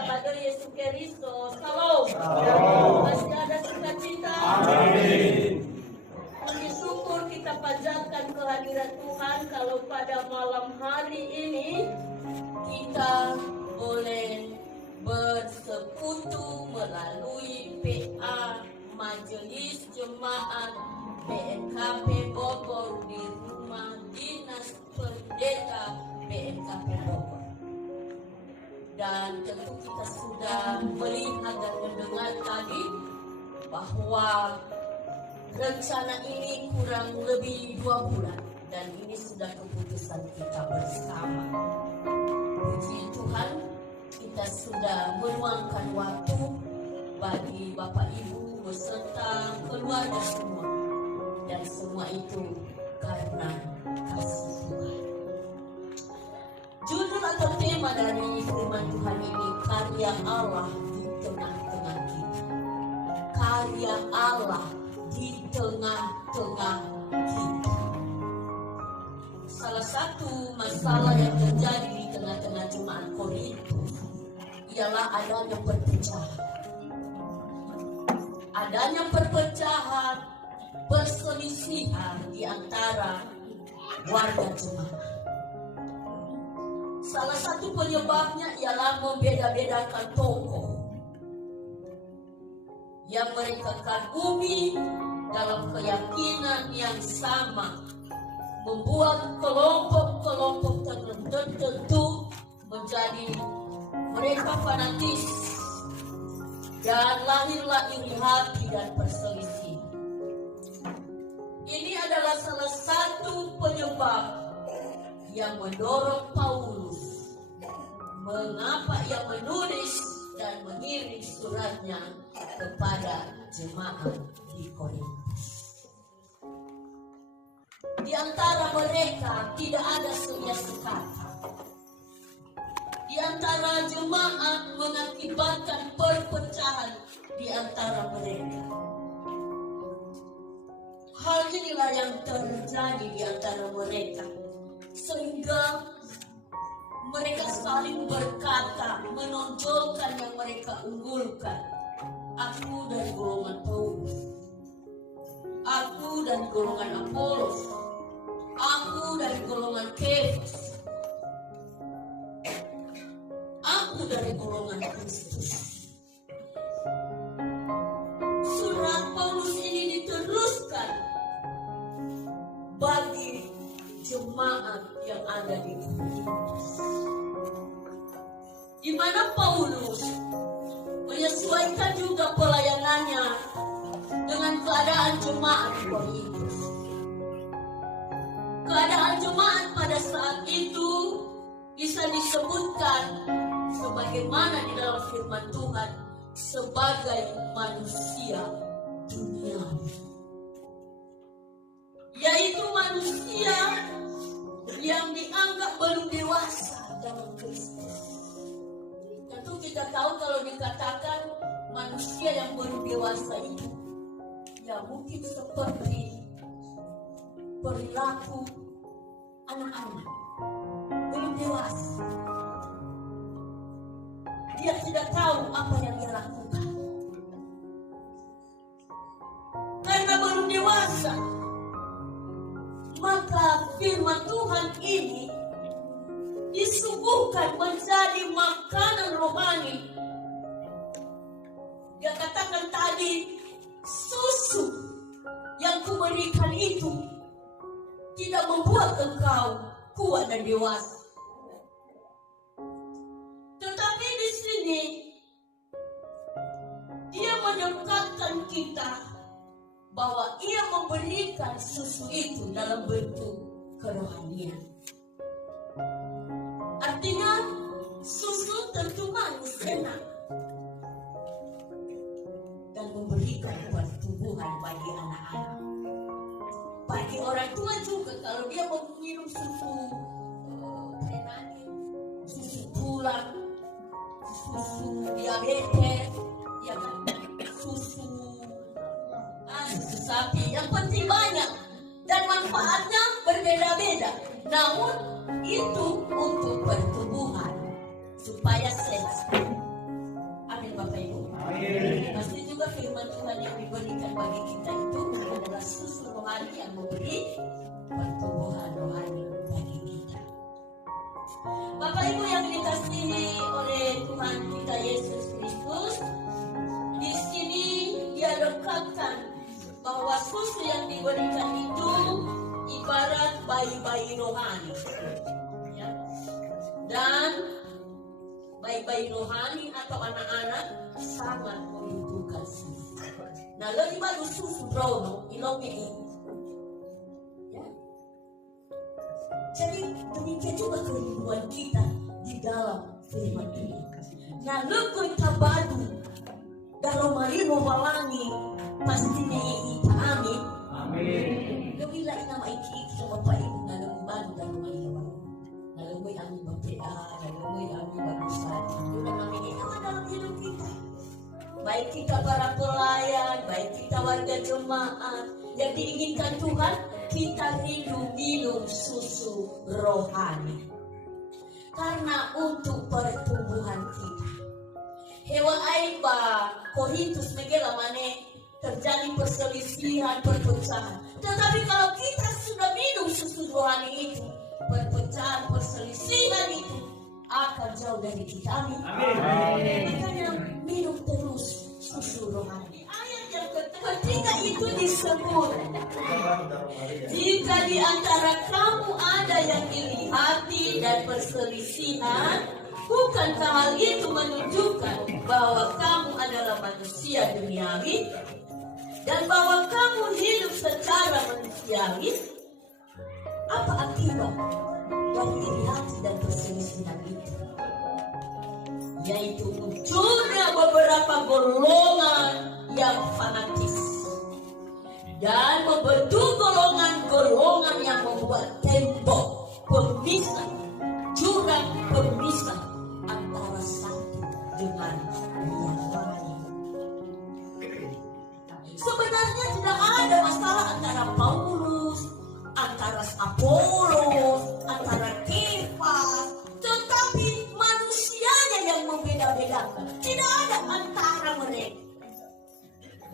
kepada Yesus Kristus. Shalom. Masih ada sukacita. Amin. Puji syukur kita panjatkan kehadiran Tuhan kalau pada malam hari ini kita boleh bersekutu melalui PA Majelis Jemaat BMKP Bogor di rumah dinas pendeta BMKP Bogor. Dan tentu kita sudah melihat dan mendengar tadi bahwa rencana ini kurang lebih 2 bulan dan ini sudah keputusan kita bersama. Puji Tuhan, kita sudah meluangkan waktu bagi Bapak Ibu beserta keluarga semua, dan semua itu karena kasih Tuhan. Judul atau tema dari firman Tuhan ini, karya Allah di tengah-tengah kita. Karya Allah di tengah-tengah kita. Salah satu masalah yang terjadi di tengah-tengah jemaat Korintus ialah adanya perpecahan. Adanya perpecahan, perselisihan di antara warga jemaat. Salah satu penyebabnya ialah membeda-bedakan tokoh yang mereka kagumi dalam keyakinan yang sama, membuat kelompok-kelompok tertentu menjadi mereka fanatis dan lahirlah iri hati dan perselisihan. Ini adalah salah satu penyebab yang mendorong Paulus mengapa ia menulis dan mengirim suratnya kepada jemaat di Korintus. Di antara mereka tidak ada setia sekata. Di antara jemaat mengakibatkan perpecahan di antara mereka. Hal inilah yang terjadi di antara mereka, sehingga mereka saling berkata, menonjolkan yang mereka unggulkan. Aku dari golongan Paulus, aku dari golongan Apolos, aku dari golongan Kefas, aku dari golongan Kristus. Surat Paulus ini diteruskan bagi jemaat yang ada di Korintus, di mana Paulus menyesuaikan juga pelayanannya dengan keadaan jemaat di Korintus. Keadaan jemaat pada saat itu bisa disebutkan sebagaimana di dalam firman Tuhan sebagai manusia duniawi, yaitu manusia yang dianggap belum dewasa dalam Kristus. Tentu kita tahu kalau dikatakan manusia yang belum dewasa itu, ya mungkin seperti perilaku anak-anak belum dewasa. Dia tidak tahu apa yang dia lakukan karena belum dewasa. Maka firman Tuhan ini disuguhkan menjadi makanan rohani. Dia katakan tadi, susu yang kuberikan itu tidak membuat engkau kuat dan dewasa. Tetapi di sini dia mendekatkan kita bahwa ia memberikan susu itu dalam bentuk kerohanian. Artinya susu tentu manis, enak, dan memberikan pertumbuhan bagi anak-anak. Bagi orang tua juga, kalau dia mau minum susu susu tulang, susu diabetes, ya kan, susu sapi, yang penting banyak dan manfaatnya berbeda-beda. Namun itu untuk pertumbuhan supaya sehat. diberikan bagi kita itu adalah susu rohani yang memberi pertumbuhan rohani bagi kita. Bapak Ibu yang dikasihi oleh Tuhan kita Yesus Kristus, di sini dia lekatkan bahwa susu yang diberikan itu ibarat bayi-bayi rohani, ya. Dan bayi-bayi rohani atau anak-anak sangat membutuhkan susu. Nah, lebih baru susu brono ilongnya ini. Ya. Jadi demikian juga kehidupan kita di dalam firman ini. Nah, lekoi tabadu dalam marimo walangi pastinya kita amin. Amin. Gawila ina maiki sa Bapak Ibu na lumibado dalam marimo. Nalumay ang BPA, nalumay ang bagusan. Yun ang nangyayari dalam hidup kita. Baik kita para pelayan, baik kita warga jemaat, yang diinginkan Tuhan, kita minum susu rohani. Karena untuk pertumbuhan kita. Hewa aiba, Korintus megela mane, terjadi perselisihan, perpecahan. Tetapi kalau kita sudah minum susu rohani itu, perpecahan, perselisihan itu akan jauh dari kita. Amin. Makanya minum terus susu rohani. Ayat yang ketiga itu disebut, jika di antara kamu ada yang iri hati dan perselisihan, bukankah hal itu menunjukkan bahwa kamu adalah manusia duniawi dan bahwa kamu hidup secara manusiawi? Apa akibat dari iri hati dan perselisihan itu? Yaitu munculnya beberapa golongan yang fanatis dan membentuk golongan-golongan yang membuat tembok pemisah, jurang pemisah antara satu dengan yang lain. Sebenarnya tidak ada masalah antara Paulus, antara Apolos, antara Kefas, tetapi manusianya yang membeda-bedakan. Tidak ada antara mereka.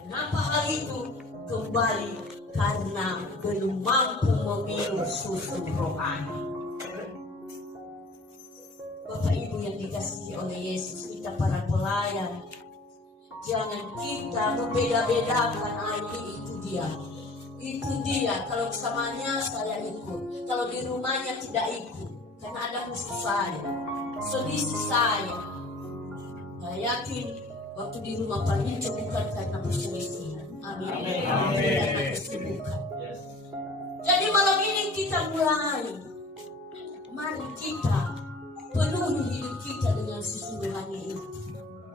Kenapa hal itu? Kembali karena belum mampu meminum susu rohani. Bapak Ibu yang dikasihi oleh Yesus, kita para pelayan, jangan kita membeda-bedakan. Itu dia. Itu dia. Kalau bersamanya saya ikut, kalau di rumahnya tidak ikut, karena ada musuh saya, selisih saya. Saya yakin waktu di rumah Pak Nito bukan karena perselisihan. Amin. Karena kesibukan. Jadi malam ini kita mulai. Mari kita penuhi hidup kita dengan susu rohani itu.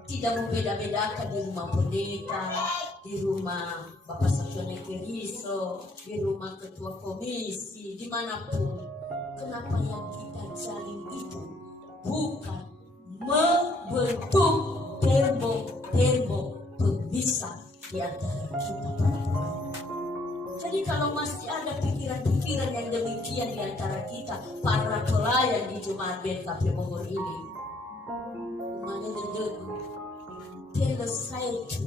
Tidak membeda-bedakan di rumah pendeta, di rumah Bapak Sabjone Keriso, di rumah ketua komisi, dimanapun. Kenapa yang kita jalin itu bukan membentuk tembok-tembok pemisah di antara kita para pelayan. Jadi kalau masih ada pikiran-pikiran yang demikian di antara kita para pelayan di Jemaat BKP Bogor ini, tell us how to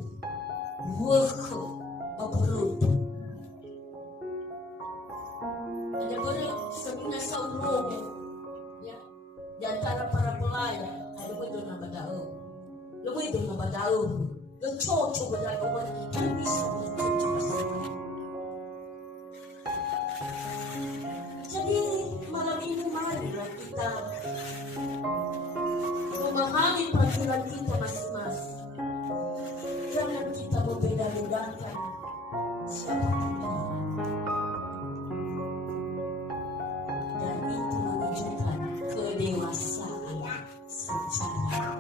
work abroad. Ada boleh semina saumur, ya, di antara para pelayan ada boleh nama daun, lebih dari nama daun, dan cocok berlakukan kan bisa bercocok. Jadi malam ini marilah kita memahami peraturan kita masing-masing. Jangan kita membeda-bedakan siapa kita. Dan itu menunjukkan kedewasaan secara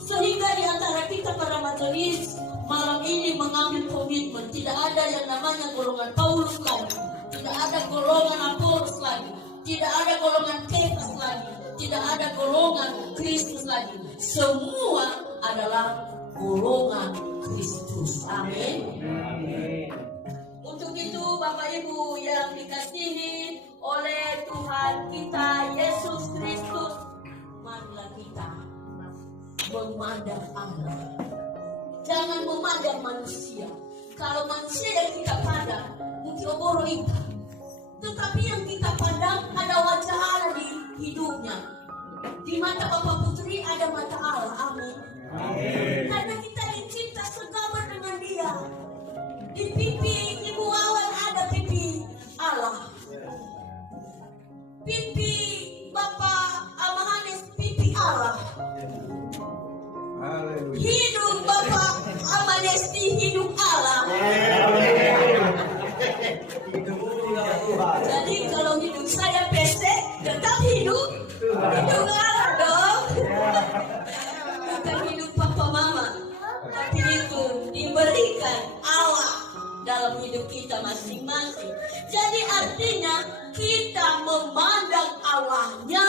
sehingga di antara kita para majelis malam ini mengambil komitmen. Tidak ada yang namanya golongan Paulus lagi, tidak ada golongan Apolos lagi, tidak ada golongan Kefas lagi, tidak ada golongan Kristus lagi. Semua adalah golongan Kristus. Amin. Amin. Untuk itu Bapak Ibu yang dikasihi oleh Tuhan kita Yesus Kristus, marilah kita memandang Allah Jangan memandang manusia. Kalau manusia yang kita pandang mungkin oboro ikan, tetapi yang kita pandang ada wajah Allah di hidupnya. Di mata Bapak Putri ada mata Allah. Amin. Karena kita dicipta segambar dengan Dia. Di pipi Ibu Wawan ada pipi Allah. Pipi Bapak Amahanes pipi Allah. Hidup Bapak Amanesti hidup Allah. Jadi kalau hidup saya pesek, tetap hidup Allah dong. Bukan hidup papa mama, tapi itu diberikan Allah dalam hidup kita masing-masing. Jadi artinya kita memandang Allahnya,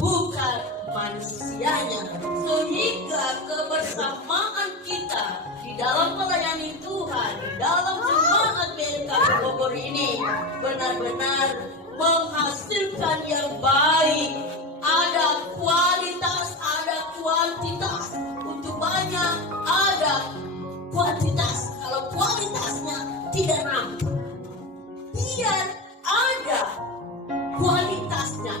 bukan manusianya, sehingga kebersamaan kita di dalam melayani Tuhan, di dalam jemaat BNKP Bogor ini benar-benar menghasilkan yang baik. Ada kualitas, ada kuantitas. Untuk banyak ada kuantitas. Kalau kualitasnya tidak nampak, biar ada kualitasnya,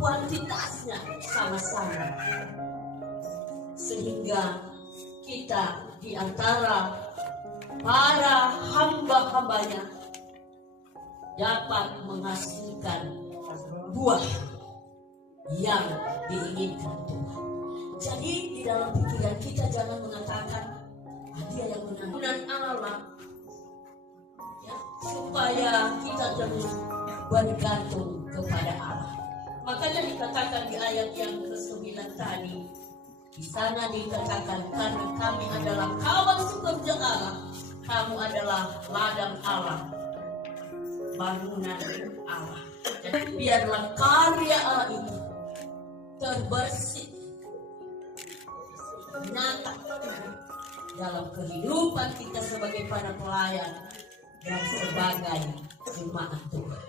kuantitasnya sama-sama, sehingga kita di antara para hamba-hambanya dapat menghasilkan buah yang diinginkan Tuhan. Jadi di dalam pikiran kita jangan mengatakan dia yang menang Allah, ya, supaya kita terus bergantung kepada Allah. Makanya dikatakan di ayat yang ke-9 tadi, di sana dikatakan karena kami adalah kawan sekerja Allah, kamu adalah ladang Allah, bangunan Allah. Jadi biarlah karya Allah itu terbersih, nyata dalam kehidupan kita sebagai para pelayan dan sebagai jemaat Tuhan.